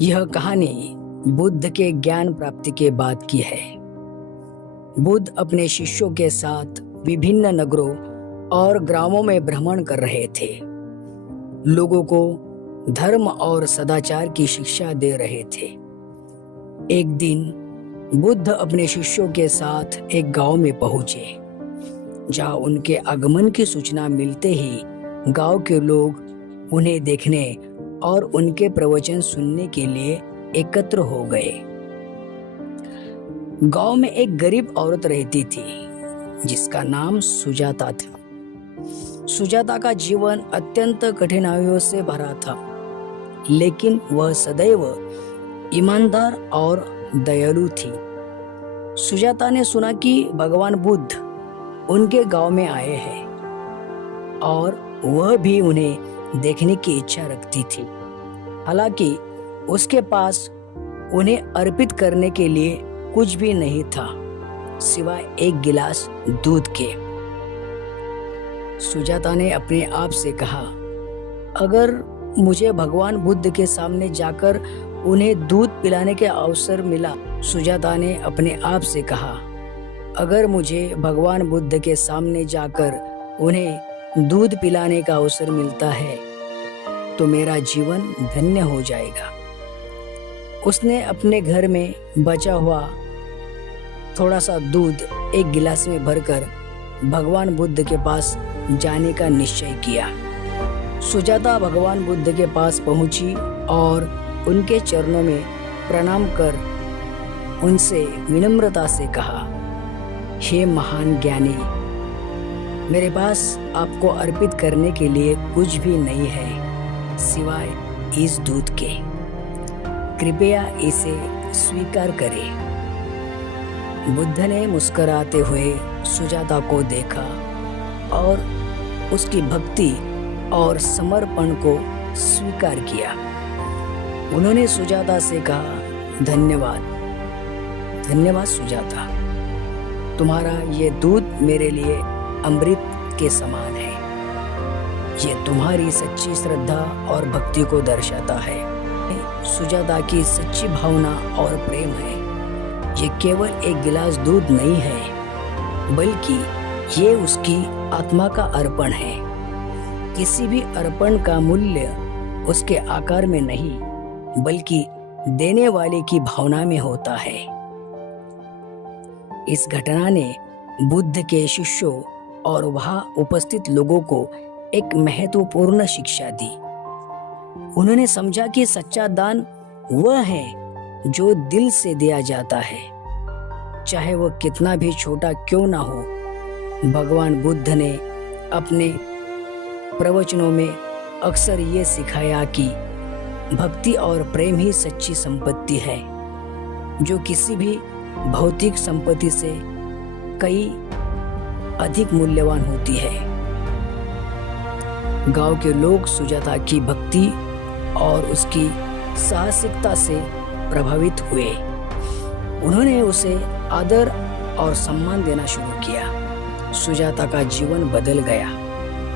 यह कहानी बुद्ध के ज्ञान प्राप्ति के बाद की है। बुद्ध अपने शिष्यों के साथ विभिन्न नगरों और ग्रामों में भ्रमण कर रहे थे। लोगों को धर्म और सदाचार की शिक्षा दे रहे थे। एक दिन बुद्ध अपने शिष्यों के साथ एक गांव में पहुंचे, जहां उनके आगमन की सूचना मिलते ही गांव के लोग उन्हें देखने और उनके प्रवचन सुनने के लिए एकत्र हो गए। गांव में एक गरीब औरत रहती थी जिसका नाम सुजाता था। सुजाता का जीवन अत्यंत कठिनाइयों से भरा था, लेकिन वह सदैव ईमानदार और दयालु थी। सुजाता ने सुना कि भगवान बुद्ध उनके गांव में आए हैं और वह भी उन्हें देखने की इच्छा रखती थी। हालांकि उसके पास उन्हें अर्पित करने के लिए कुछ भी नहीं था सिवाय एक गिलास दूध के। सुजाता ने अपने आप से कहा, अगर मुझे भगवान बुद्ध के सामने जाकर उन्हें दूध पिलाने के अवसर मिला। सुजाता ने अपने आप से कहा, अगर मुझे भगवान बुद्ध के सामने जाकर उन्हें दूध पिलाने का अवसर मिलता है तो मेरा जीवन धन्य हो जाएगा। उसने अपने घर में बचा हुआ थोड़ा सा दूध एक गिलास में भरकर भगवान बुद्ध के पास जाने का निश्चय किया। सुजाता भगवान बुद्ध के पास पहुंची और उनके चरणों में प्रणाम कर उनसे विनम्रता से कहा, हे महान ज्ञानी, मेरे पास आपको अर्पित करने के लिए कुछ भी नहीं है सिवाय इस दूध के। कृपया इसे स्वीकार करें। बुद्ध ने मुस्कुराते हुए सुजाता को देखा और उसकी भक्ति और समर्पण को स्वीकार किया। उन्होंने सुजाता से कहा, धन्यवाद धन्यवाद सुजाता, तुम्हारा ये दूध मेरे लिए अमृत के समान है। ये तुम्हारी सच्ची श्रद्धा और भक्ति को दर्शाता है। सुजाता की सच्ची भावना और प्रेम है। ये केवल एक गिलास दूध नहीं है, बल्कि ये उसकी आत्मा का अर्पण है। किसी भी अर्पण का मूल्य उसके आकार में नहीं, बल्कि देने वाले की भावना में होता है। इस घटना ने बुद्ध के शिष्यों और वहां उपस्थित लोगों को एक महत्वपूर्ण शिक्षा दी। उन्होंने समझा कि सच्चा दान वह है जो दिल से दिया जाता है, चाहे वह कितना भी छोटा क्यों ना हो। भगवान बुद्ध ने अपने प्रवचनों में अक्सर ये सिखाया कि भक्ति और प्रेम ही सच्ची संपत्ति है, जो किसी भी भौतिक संपत्ति से कई अधिक मूल्यवान होती है। गांव के लोग सुजाता की भक्ति और उसकी साहसिकता से प्रभावित हुए। उन्होंने उसे आदर और सम्मान देना शुरू किया। सुजाता का जीवन बदल गया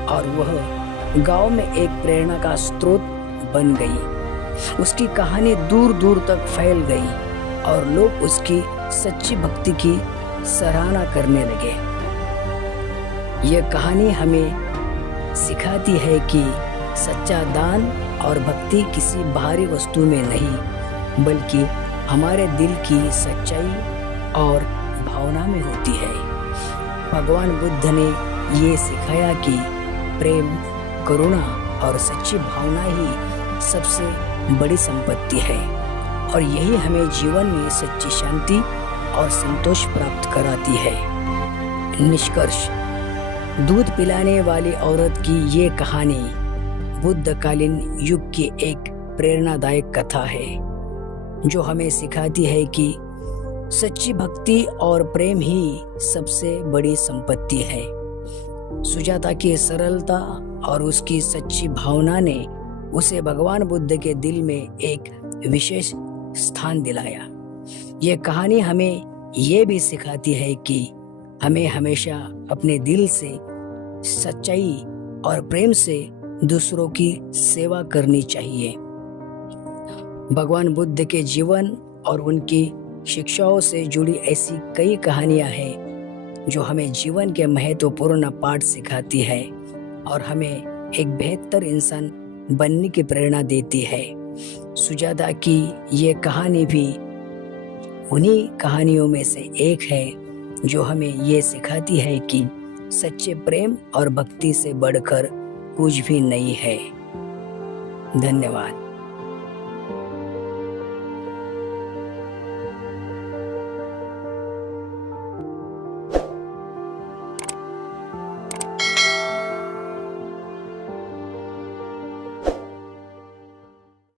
और वह गांव में एक प्रेरणा का स्रोत बन गई। उसकी कहानी दूर दूर तक फैल गई और लोग उसकी सच्ची भक्ति की सराहना करने लगे। यह कहानी हमें सिखाती है कि सच्चा दान और भक्ति किसी बाहरी वस्तु में नहीं, बल्कि हमारे दिल की सच्चाई और भावना में होती है। भगवान बुद्ध ने ये सिखाया कि प्रेम, करुणा और सच्ची भावना ही सबसे बड़ी संपत्ति है और यही हमें जीवन में सच्ची शांति और संतोष प्राप्त कराती है। निष्कर्ष, दूध पिलाने वाली औरत की ये कहानी बुद्धकालीन युग की एक प्रेरणादायक कथा है, जो हमें सिखाती है कि सच्ची भक्ति और प्रेम ही सबसे बड़ी संपत्ति है। सुजाता की सरलता और उसकी सच्ची भावना ने उसे भगवान बुद्ध के दिल में एक विशेष स्थान दिलाया। ये कहानी हमें ये भी सिखाती है कि हमें हमेशा अपने दिल से सच्चाई और प्रेम से दूसरों की सेवा करनी चाहिए। भगवान बुद्ध के जीवन और उनकी शिक्षाओं से जुड़ी ऐसी कई कहानियां हैं जो हमें जीवन के महत्वपूर्ण पाठ सिखाती है और हमें एक बेहतर इंसान बनने की प्रेरणा देती है। सुजाता की ये कहानी भी उन्हीं कहानियों में से एक है जो हमें ये सिखाती है कि सच्चे प्रेम और भक्ति से बढ़कर कुछ भी नहीं है। धन्यवाद।